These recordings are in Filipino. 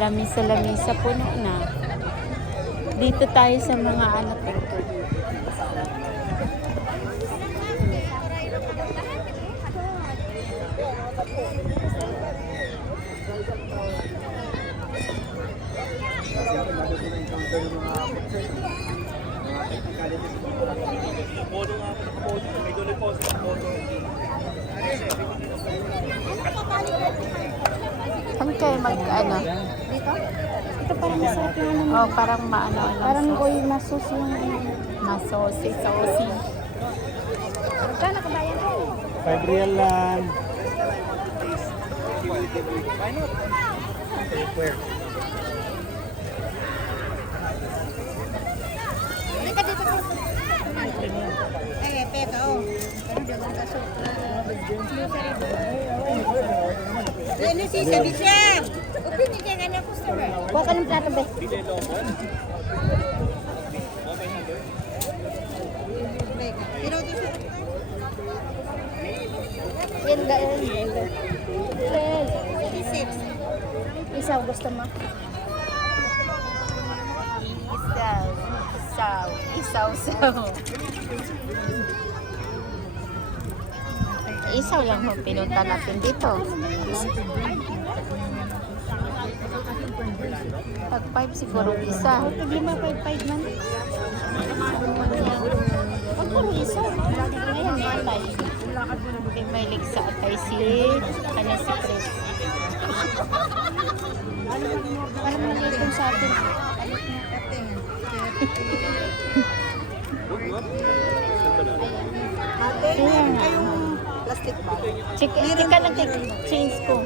Lamisa-lamisa puno na. Dito tayo sa mga ano to. Saan kayo mag-ano? Dito? Ito parang masarap yung ano. Oh, parang maano. Parang oy masos yung Masosi. Kano kabayan? 5 real lang. Dito dito. Eh, peka oh. Pero di man kaso. Ano si sabi siya? Upin niya nga na customer. Kuha ka ng plato ba? Pero dito. Yan ba yan? 26. Isaw gusto mo? Isaw. Isaw lang ho pinunta natin dito. Pag 5 siguro isa. Pag 5 man. Pag puro isa. Ngayon, matay. Okay, may ligsa atay si Chris. Alam mo na yung sa atin. Kaya nga. Plastic bag. Chika lang change ko.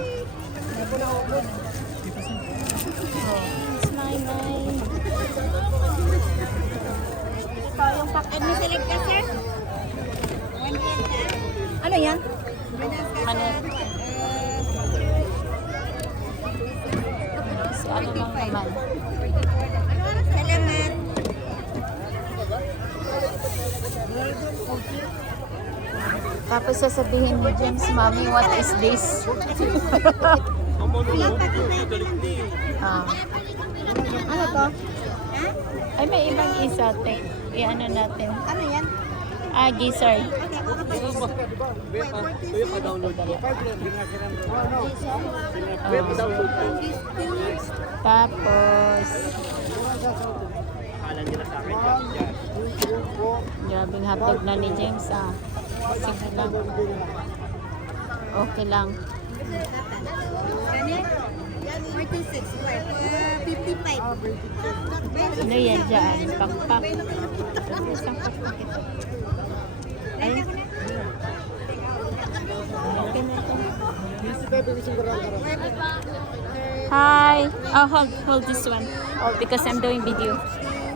Smile. Ito yung packet ni select ka, sir? Ano yan? Ano? Si ano lang naman. Salamat. Tapos sasabihin ni James, Mommy, what is this? Ah. Ano to? Ay, may ibang isa, te. I-ano natin. Ano yan? Ah, geyser. Tapos, grabing hotdog na ni James, ah. Sige lang. Okay lang. Kani? 46. 55. Ano yan dyan? Pakpak. Isang pakpak ito. Ay. Okay na to. Hi. Oh, hold this one. Oh, because I'm doing video.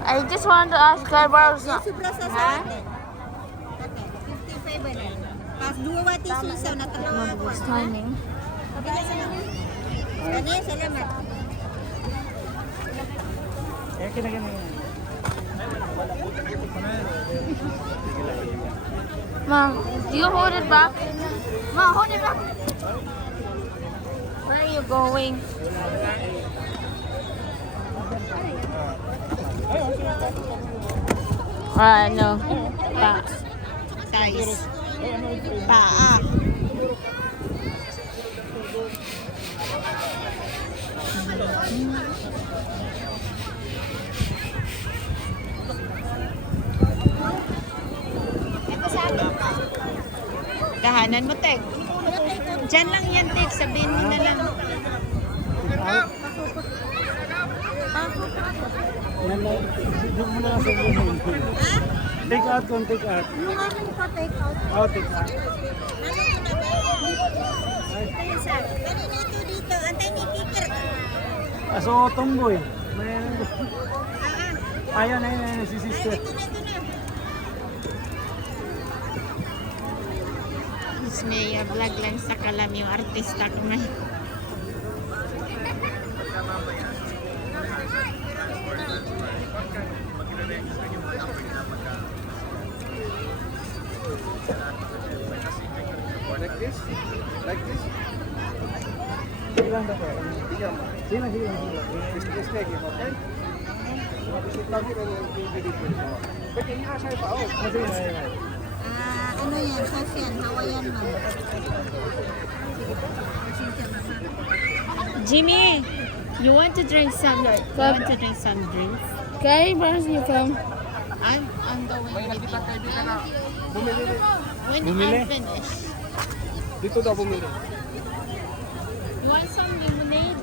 I just want to ask her about Sobra sa sa atin. 55 ba na? Pas dua wati susaw na talaga. what's timing. Kani, salamat. Eh, kinagana yan. Mom, do you hold it back? Mom, hold it back. Where are you going? No. Pa. Size. Paa. Kahanan mo, Tek. Diyan lang yan, Tek. Sabihin mo na lang. Yan lang. Doon mo na lang sa inyo. Take out kung take out. Yung aking pa-take out. Oh, take out. Kanina ito dito. Antay ni Kikir. Aso, tomboy. Ayan, ayan, si sister. Ito na. Miss Maya, vlog lang sa kalam yung artista ko na. Like this? Like this? Ilang na po? Sige na. Business na yun, okay? Visit lagi na yung DVD po. Pwede nga siya pa, oh. Sige na. Ano yan? Sauce yan. Hawaiian man. Jimmy, you want to drink some? You want to drink some drinks? Okay, where's you from? I'm going with you. Bumili. When Bumili? I finish. Dito daw bumili. You want some lemonade?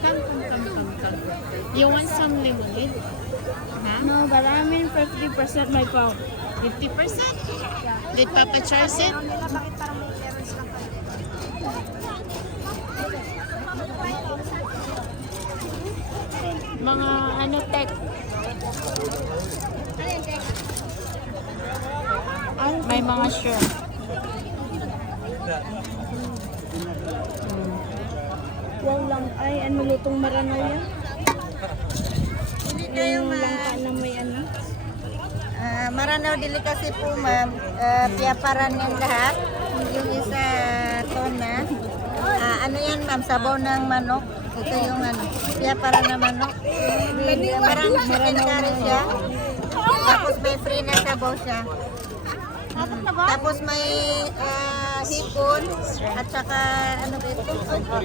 Come. You want some lemonade? Huh? No, but I'm in 50% my phone. 50%? Did Papa charge it? Mga ano tech? May mga shrimp. Wow lang. Ay, ano lutong maranaw yan? Hindi kayo Yung ma... langka na may ano? Maranaw delicacy po ma'am. Piyaparan yan lahat. Yung isa tona. Ano yan ma'am? Sabaw ng manok. Ito yung ano. Piyaparan na manok. Parang chicken curry siya. Tapos may free na sabaw siya. Tapos may hipon at saka ano ba ito?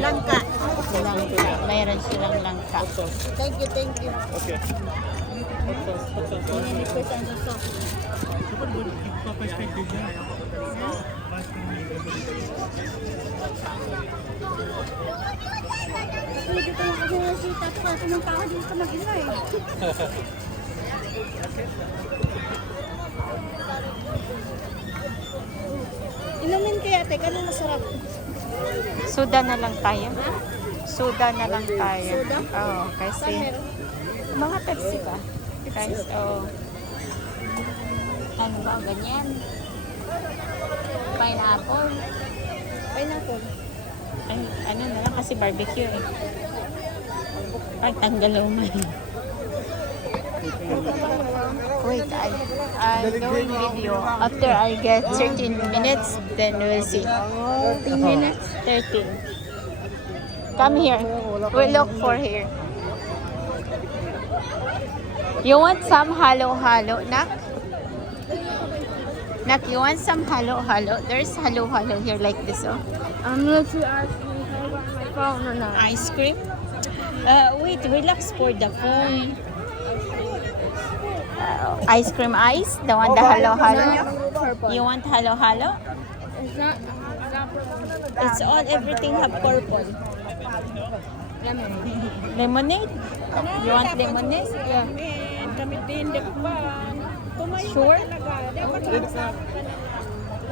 Langka. Mayroon silang langka. Thank you. Okay. Nilipit ang sauce. Pwede ko lang kasi nasita pa. Pumunta ako dito mag-isa eh. Inumin kaya, te, ano masarap? Soda na lang tayo. Soda na lang tayo. Oo, kasi mga Pepsi ba? Guys, oo. Ano ba, ganyan? Pineapple. Pineapple. Ay, ano na lang kasi barbecue eh. Pagtanggal umay. Wait, I'm doing video. After I get 13 minutes, then we'll see. 13 minutes. 13. Come here. We'll look for here. You want some halo-halo, Nak? Nak, you want some halo-halo? There's halo-halo here like this, oh. I'm not sure asking if I want my phone or not. Ice cream? Wait, relax for the phone. Ice cream ice? The one, the halo-halo? You want halo-halo? It's not It's all, everything have purple. lemon. Lemonade? You want lemonade? Yeah. Kami din, di ba? Sure?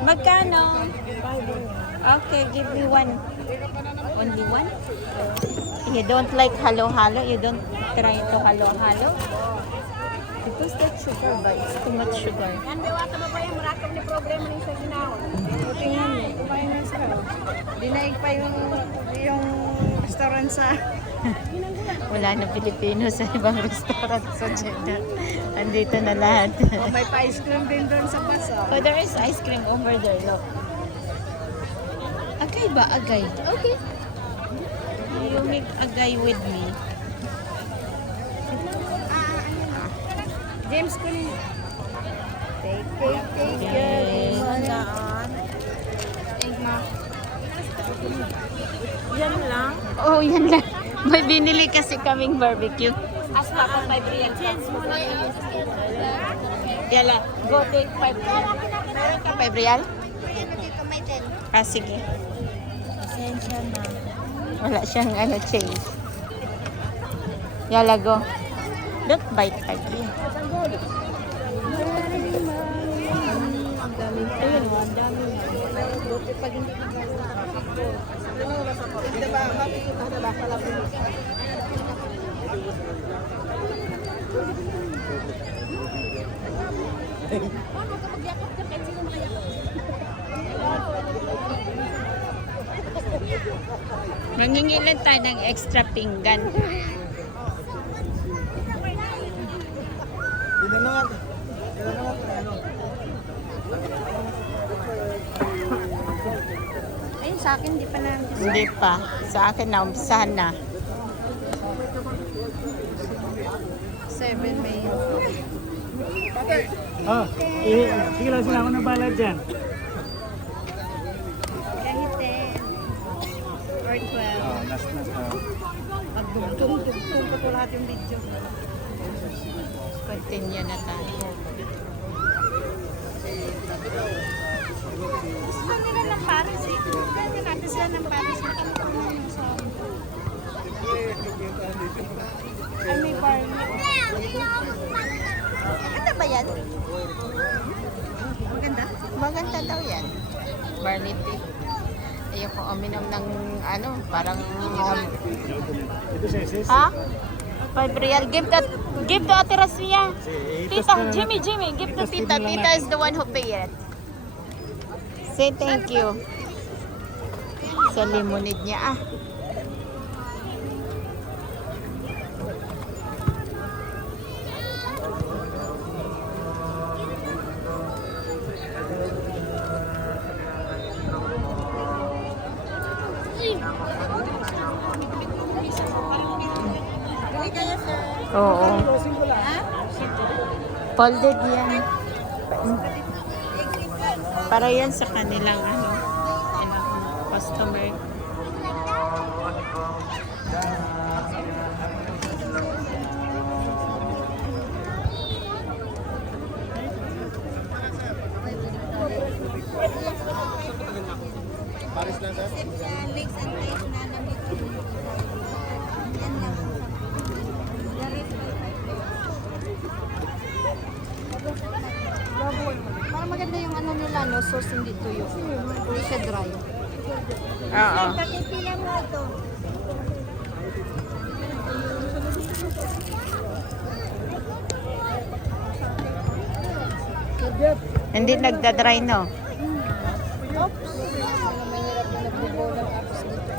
Magkano? Okay, give me one. Only one? You don't like halo-halo? You don't try to halo-halo? Because that's sugar, but it's too much sugar. Yan, bewata mo pa yung marakam ni problema ng sa ginawa. Buti nga niya, kumain na sila. Dinaig pa yung restaurant sa... Wala na Pilipino sa ibang restaurant sa Jeddah. Andito na lahat. May pa-ice cream din doon sa baso. Oh, there is ice cream over there, look. Agay ba? Agay. Okay. You make agay with me. James Kunin. Take. Yes. Egg ma. Yan lang. Oh, yan lang. May binili kasi kaming barbecue. Asta ko 5 real. Change mo na yun. Yala, go take 5 real. Meron ka 5 real? Dito may 10. Ah, sige. Pasensya na. Wala siyang change. Yala, go. Don't bite 5 real. Ang daming ayun, ang daming. Buti pag hindi Nangingilan tayo ng extra pinggan. ayun sa akin, di pa na. Hindi pa. Sa akin na, umpisahan na. 7 May. Ah, sige lang sila. Ako na bahala dyan. Kahit 10 or 12. Last na. Pagdugtong ko lahat yung video. Continue na tayo. Gusto nila ng Paris eh. Kaya natin sila ng Paris. Ay, may bar. Maganda ba yan? Maganda? Maganda daw yan. Barley tea. Ayoko uminom ng ano, parang... Ito sa SS. ha? 5 real. Give to Ate Rasmia. Tita, Jimmy, give to Tita. Tita is the one who pay it. Say thank you. Sa limonade niya, ah. Bili kayo, sir. Oo. Folded yan. Para yan sa kanilang ano, customer. Paris lang, sir. Sip sa legs and thighs na nandito. Yan lang. The rest Para maganda yung ano nila, no? Sauce hindi tuyo. Hindi siya dry. Oo. pakipila mo ito. Hindi nagda-dry, no? Mahirap na nagbubuo ng apps dito.